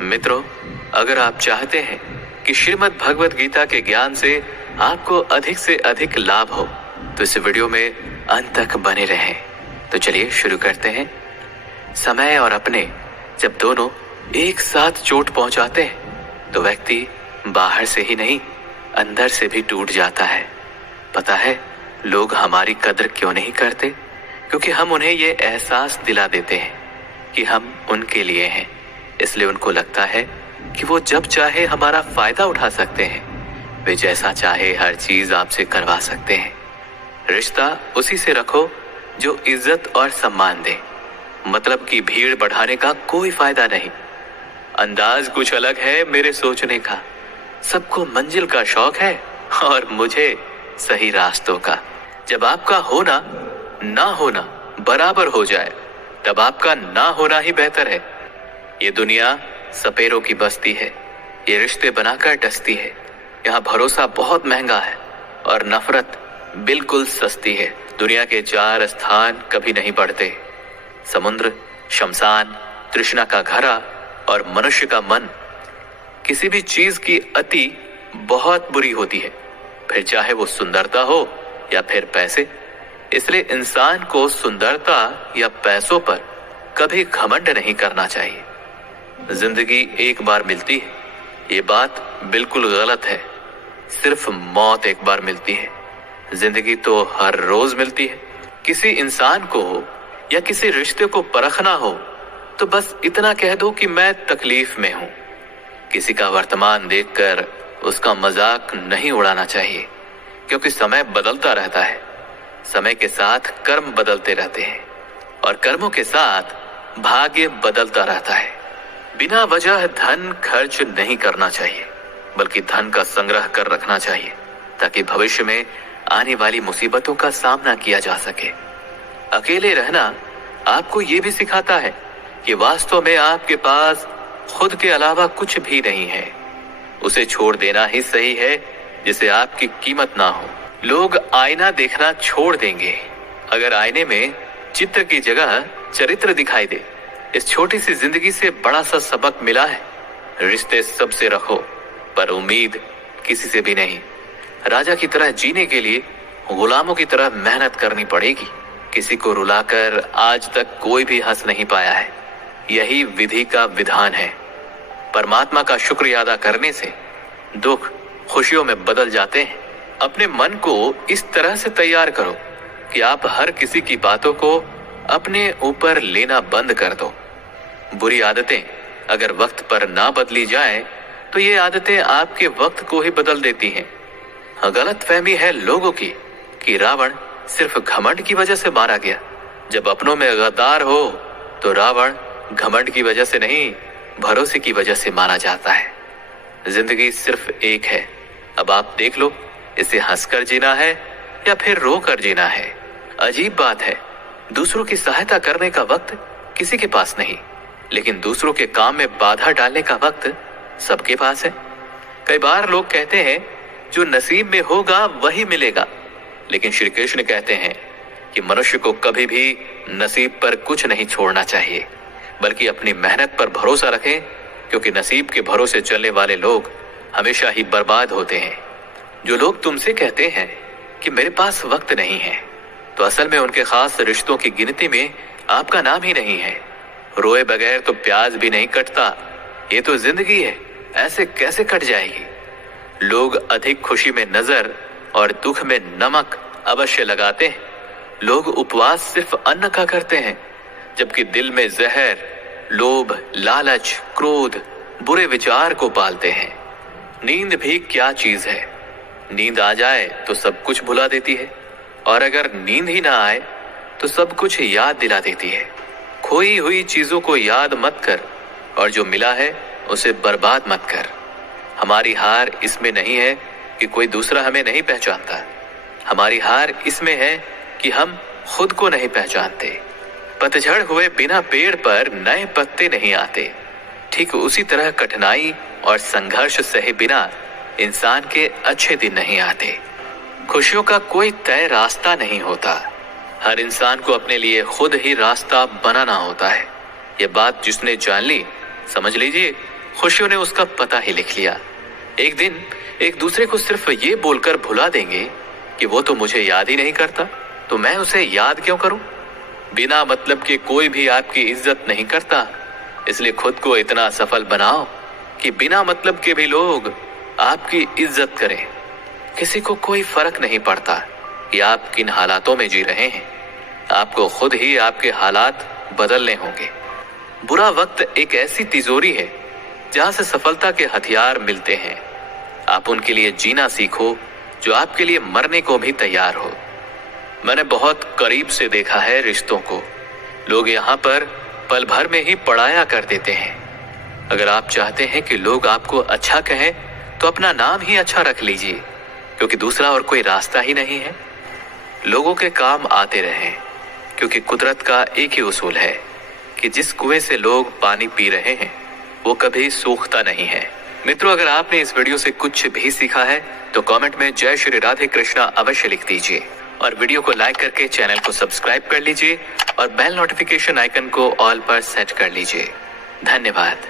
मित्रों, अगर आप चाहते हैं कि श्रीमद् भगवत गीता के ज्ञान से आपको अधिक से अधिक लाभ हो तो इस वीडियो में अंत तक बने रहें। तो चलिए शुरू करते हैं। समय और अपने जब दोनों एक साथ चोट पहुंचाते हैं तो व्यक्ति बाहर से ही नहीं अंदर से भी टूट जाता है। पता है लोग हमारी कदर क्यों नहीं करते? क्योंकि हम उन्हें ये एहसास दिला देते हैं कि हम उनके लिए हैं। इसलिए उनको लगता है कि वो जब चाहे हमारा फायदा उठा सकते हैं। वे जैसा चाहे हर चीज आपसे करवा सकते हैं। रिश्ता उसी से रखो जो इज्जत और सम्मान दे। मतलब की भीड़ बढ़ाने का कोई फायदा नहीं। अंदाज कुछ अलग है मेरे सोचने का। सबको मंजिल का शौक है और मुझे सही रास्तों का। जब आपका होना ना होना बराबर हो जाए तब आपका ना होना ही बेहतर है। ये दुनिया सपेरों की बस्ती है। ये रिश्ते बनाकर डसती है। यहाँ भरोसा बहुत महंगा है और नफरत बिल्कुल सस्ती है। दुनिया के 4 स्थान कभी नहीं बढ़ते: समुद्र, शमशान, तृष्णा का घड़ा और मनुष्य का मन। किसी भी चीज की अति बहुत बुरी होती है, फिर चाहे वो सुंदरता हो या फिर पैसे। इसलिए इंसान को सुंदरता या पैसों पर कभी घमंड नहीं करना चाहिए। जिंदगी एक बार मिलती है, ये बात बिल्कुल गलत है। सिर्फ मौत एक बार मिलती है। जिंदगी तो हर रोज मिलती है। किसी इंसान को या किसी रिश्ते को परखना हो तो बस इतना कह दो कि मैं तकलीफ में हूं। किसी का वर्तमान देखकर उसका मजाक नहीं उड़ाना चाहिए, क्योंकि समय बदलता रहता है। समय के साथ कर्म बदलते रहते हैं और कर्मों के साथ भाग्य बदलता रहता है। बिना वजह धन खर्च नहीं करना चाहिए, बल्कि धन का संग्रह कर रखना चाहिए ताकि भविष्य में आने वाली मुसीबतों का सामना किया जा सके। अकेले रहना आपको ये भी सिखाता है कि वास्तव में आपके पास खुद के अलावा कुछ भी नहीं है। उसे छोड़ देना ही सही है जिसे आपकी कीमत ना हो। लोग आईना देखना छोड़ देंगे अगर आईने में चित्र की जगह चरित्र दिखाई दे। इस छोटी सी जिंदगी से बड़ा सा सबक मिला है: रिश्ते सबसे रखो पर उम्मीद किसी से भी नहीं। राजा की तरह जीने के लिए गुलामों की तरह मेहनत करनी पड़ेगी। किसी को रुलाकर आज तक कोई भी हंस नहीं पाया है। यही विधि का विधान है। परमात्मा का शुक्रिया अदा करने से दुख खुशियों में बदल जाते हैं। अपने मन को इस तरह से तैयार करो कि आप हर किसी की बातों को अपने ऊपर लेना बंद कर दो। बुरी आदतें अगर वक्त पर ना बदली जाए तो ये आदतें आपके वक्त को ही बदल देती हैं। गलतफहमी है लोगों की कि रावण सिर्फ घमंड की वजह से मारा गया। जब अपनों में गद्दार हो तो रावण घमंड की वजह से नहीं, भरोसे की वजह से मारा जाता है। जिंदगी सिर्फ एक है। अब आप देख लो, इसे हंसकर जीना है या फिर रोकर जीना है। अजीब बात है, दूसरों की सहायता करने का वक्त किसी के पास नहीं, लेकिन दूसरों के काम में बाधा डालने का वक्त सबके पास है। कई बार लोग कहते हैं जो नसीब में होगा वही मिलेगा, लेकिन श्री कृष्ण कहते हैं कि मनुष्य को कभी भी नसीब पर कुछ नहीं छोड़ना चाहिए, बल्कि अपनी मेहनत पर भरोसा रखें, क्योंकि नसीब के भरोसे चलने वाले लोग हमेशा ही बर्बाद होते हैं। जो लोग तुमसे कहते हैं कि मेरे पास वक्त नहीं है, तो असल में उनके खास रिश्तों की गिनती में आपका नाम ही नहीं है। रोए बगैर तो प्याज भी नहीं कटता। ये तो जिंदगी है, ऐसे कैसे कट जाएगी? लोग अधिक खुशी में नजर और दुख में नमक अवश्य लगाते हैं। लोग उपवास सिर्फ अन्न का करते हैं, जबकि दिल में जहर, लोभ, लालच, क्रोध, बुरे विचार को पालते हैं। नींद भी क्या चीज है। नींद आ जाए तो सब कुछ भुला देती है, और अगर नींद ही ना आए तो सब कुछ याद दिला देती है। खोई हुई चीजों को याद मत कर और जो मिला है उसे बर्बाद मत कर। हमारी हार इसमें नहीं है कि कोई दूसरा हमें नहीं पहचानता। हमारी हार इसमें है कि हम खुद को नहीं पहचानते। पतझड़ हुए बिना पेड़ पर नए पत्ते नहीं आते। ठीक उसी तरह कठिनाई और संघर्ष सहे बिना इंसान के अच्छे दिन नहीं आते। खुशियों का कोई तय रास्ता नहीं होता। हर इंसान को अपने लिए खुद ही रास्ता बनाना होता है। ये बात जिसने जान ली, समझ लीजिए खुशियों ने उसका पता ही लिख लिया। एक दिन एक दूसरे को सिर्फ ये बोलकर भुला देंगे कि वो तो मुझे याद ही नहीं करता, तो मैं उसे याद क्यों करूं। बिना मतलब के कोई भी आपकी इज्जत नहीं करता, इसलिए खुद को इतना सफल बनाओ कि बिना मतलब के भी लोग आपकी इज्जत करें। किसी को कोई फर्क नहीं पड़ता कि आप किन हालातों में जी रहे हैं, आपको खुद ही आपके हालात बदलने होंगे। बुरा वक्त एक ऐसी तिजोरी है जहां से सफलता के हथियार मिलते हैं। आप उनके लिए जीना सीखो जो आपके लिए मरने को भी तैयार हो। मैंने बहुत करीब से देखा है रिश्तों को, लोग यहाँ पर पल भर में ही पढ़ाया कर देते हैं। अगर आप चाहते हैं कि लोग आपको अच्छा कहें तो अपना नाम ही अच्छा रख लीजिए, क्योंकि दूसरा और कोई रास्ता ही नहीं है। लोगों के काम आते रहें, क्योंकि कुदरत का एक ही उसूल है कि जिस कुएं से लोग पानी पी रहे हैं वो कभी सूखता नहीं है। मित्रों, अगर आपने इस वीडियो से कुछ भी सीखा है तो कमेंट में जय श्री राधे कृष्णा अवश्य लिख दीजिए और वीडियो को लाइक करके चैनल को सब्सक्राइब कर लीजिए और बेल नोटिफिकेशन आइकन को ऑल पर सेट कर लीजिए। धन्यवाद।